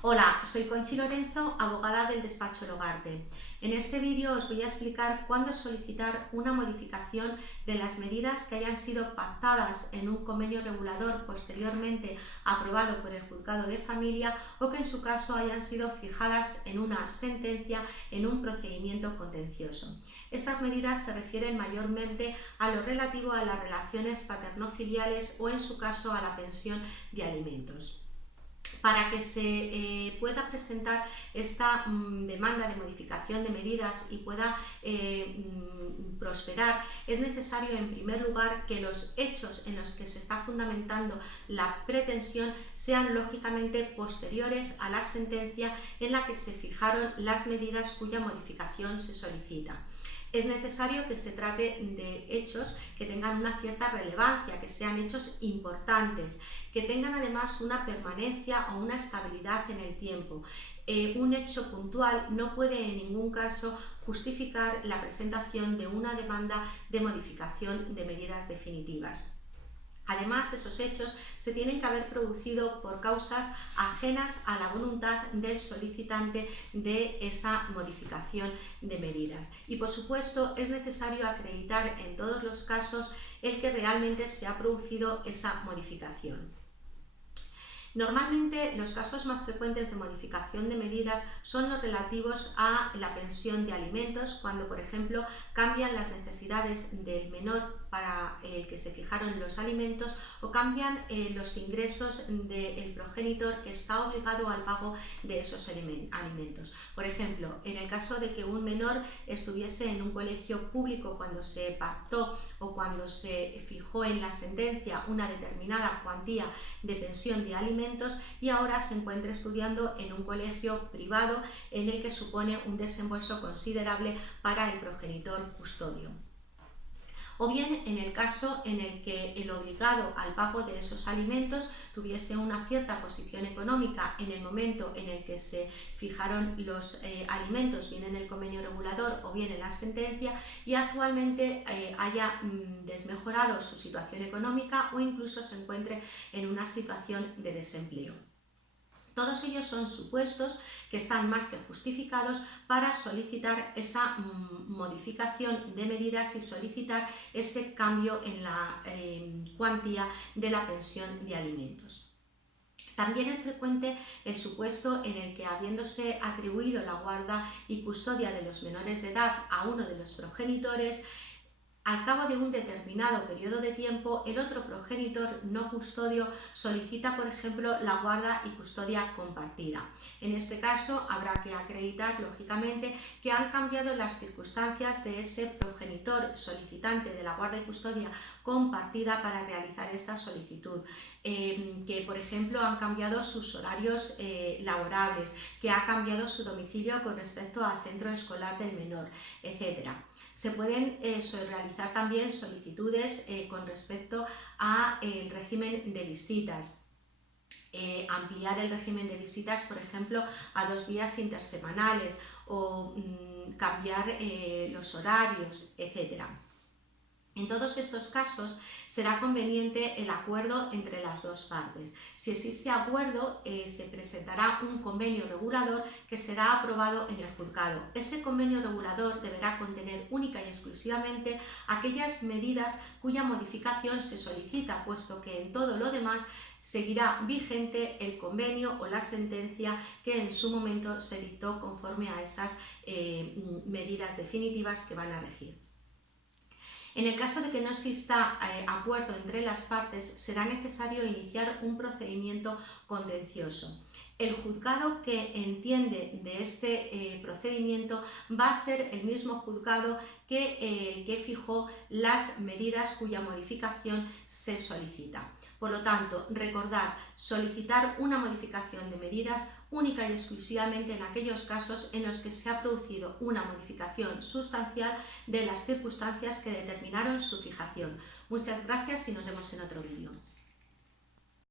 Hola, soy Conchi Lorenzo, abogada del despacho Logarte. En este vídeo os voy a explicar cuándo solicitar una modificación de las medidas que hayan sido pactadas en un convenio regulador posteriormente aprobado por el Juzgado de Familia o que en su caso hayan sido fijadas en una sentencia en un procedimiento contencioso. Estas medidas se refieren mayormente a lo relativo a las relaciones paterno-filiales o en su caso a la pensión de alimentos. Para que se pueda presentar esta demanda de modificación de medidas y pueda prosperar, es necesario en primer lugar que los hechos en los que se está fundamentando la pretensión sean lógicamente posteriores a la sentencia en la que se fijaron las medidas cuya modificación se solicita. Es necesario que se trate de hechos que tengan una cierta relevancia, que sean hechos importantes, que tengan además una permanencia o una estabilidad en el tiempo. Un hecho puntual no puede en ningún caso justificar la presentación de una demanda de modificación de medidas definitivas. Además, esos hechos se tienen que haber producido por causas ajenas a la voluntad del solicitante de esa modificación de medidas. Y por supuesto, es necesario acreditar en todos los casos el que realmente se ha producido esa modificación. Normalmente los casos más frecuentes de modificación de medidas son los relativos a la pensión de alimentos, cuando por ejemplo cambian las necesidades del menor para el que se fijaron los alimentos o cambian los ingresos del progenitor que está obligado al pago de esos alimentos. Por ejemplo, en el caso de que un menor estuviese en un colegio público cuando se pactó o cuando se fijó en la sentencia una determinada cuantía de pensión de alimentos y ahora se encuentra estudiando en un colegio privado en el que supone un desembolso considerable para el progenitor custodio. O bien en el caso en el que el obligado al pago de esos alimentos tuviese una cierta posición económica en el momento en el que se fijaron los alimentos, bien en el convenio regulador o bien en la sentencia, y actualmente haya desmejorado su situación económica o incluso se encuentre en una situación de desempleo. Todos ellos son supuestos que están más que justificados para solicitar esa modificación de medidas y solicitar ese cambio en la cuantía de la pensión de alimentos. También es frecuente el supuesto en el que, habiéndose atribuido la guarda y custodia de los menores de edad a uno de los progenitores, al cabo de un determinado periodo de tiempo, el otro progenitor no custodio solicita, por ejemplo, la guarda y custodia compartida. En este caso, habrá que acreditar, lógicamente, que han cambiado las circunstancias de ese progenitor solicitante de la guarda y custodia compartida para realizar esta solicitud. Que, por ejemplo, han cambiado sus horarios laborables, que ha cambiado su domicilio con respecto al centro escolar del menor, etc. Se pueden realizar también solicitudes con respecto al régimen de visitas. Ampliar el régimen de visitas, por ejemplo, a 2 días intersemanales o cambiar los horarios, etc. En todos estos casos será conveniente el acuerdo entre las dos partes. Si existe acuerdo, se presentará un convenio regulador que será aprobado en el juzgado. Ese convenio regulador deberá contener única y exclusivamente aquellas medidas cuya modificación se solicita, puesto que en todo lo demás seguirá vigente el convenio o la sentencia que en su momento se dictó conforme a esas medidas definitivas que van a regir. En el caso de que no exista acuerdo entre las partes, será necesario iniciar un procedimiento contencioso. El juzgado que entiende de este procedimiento va a ser el mismo juzgado que el que fijó las medidas cuya modificación se solicita. Por lo tanto, recordar, solicitar una modificación de medidas única y exclusivamente en aquellos casos en los que se ha producido una modificación sustancial de las circunstancias que determinaron su fijación. Muchas gracias y nos vemos en otro vídeo.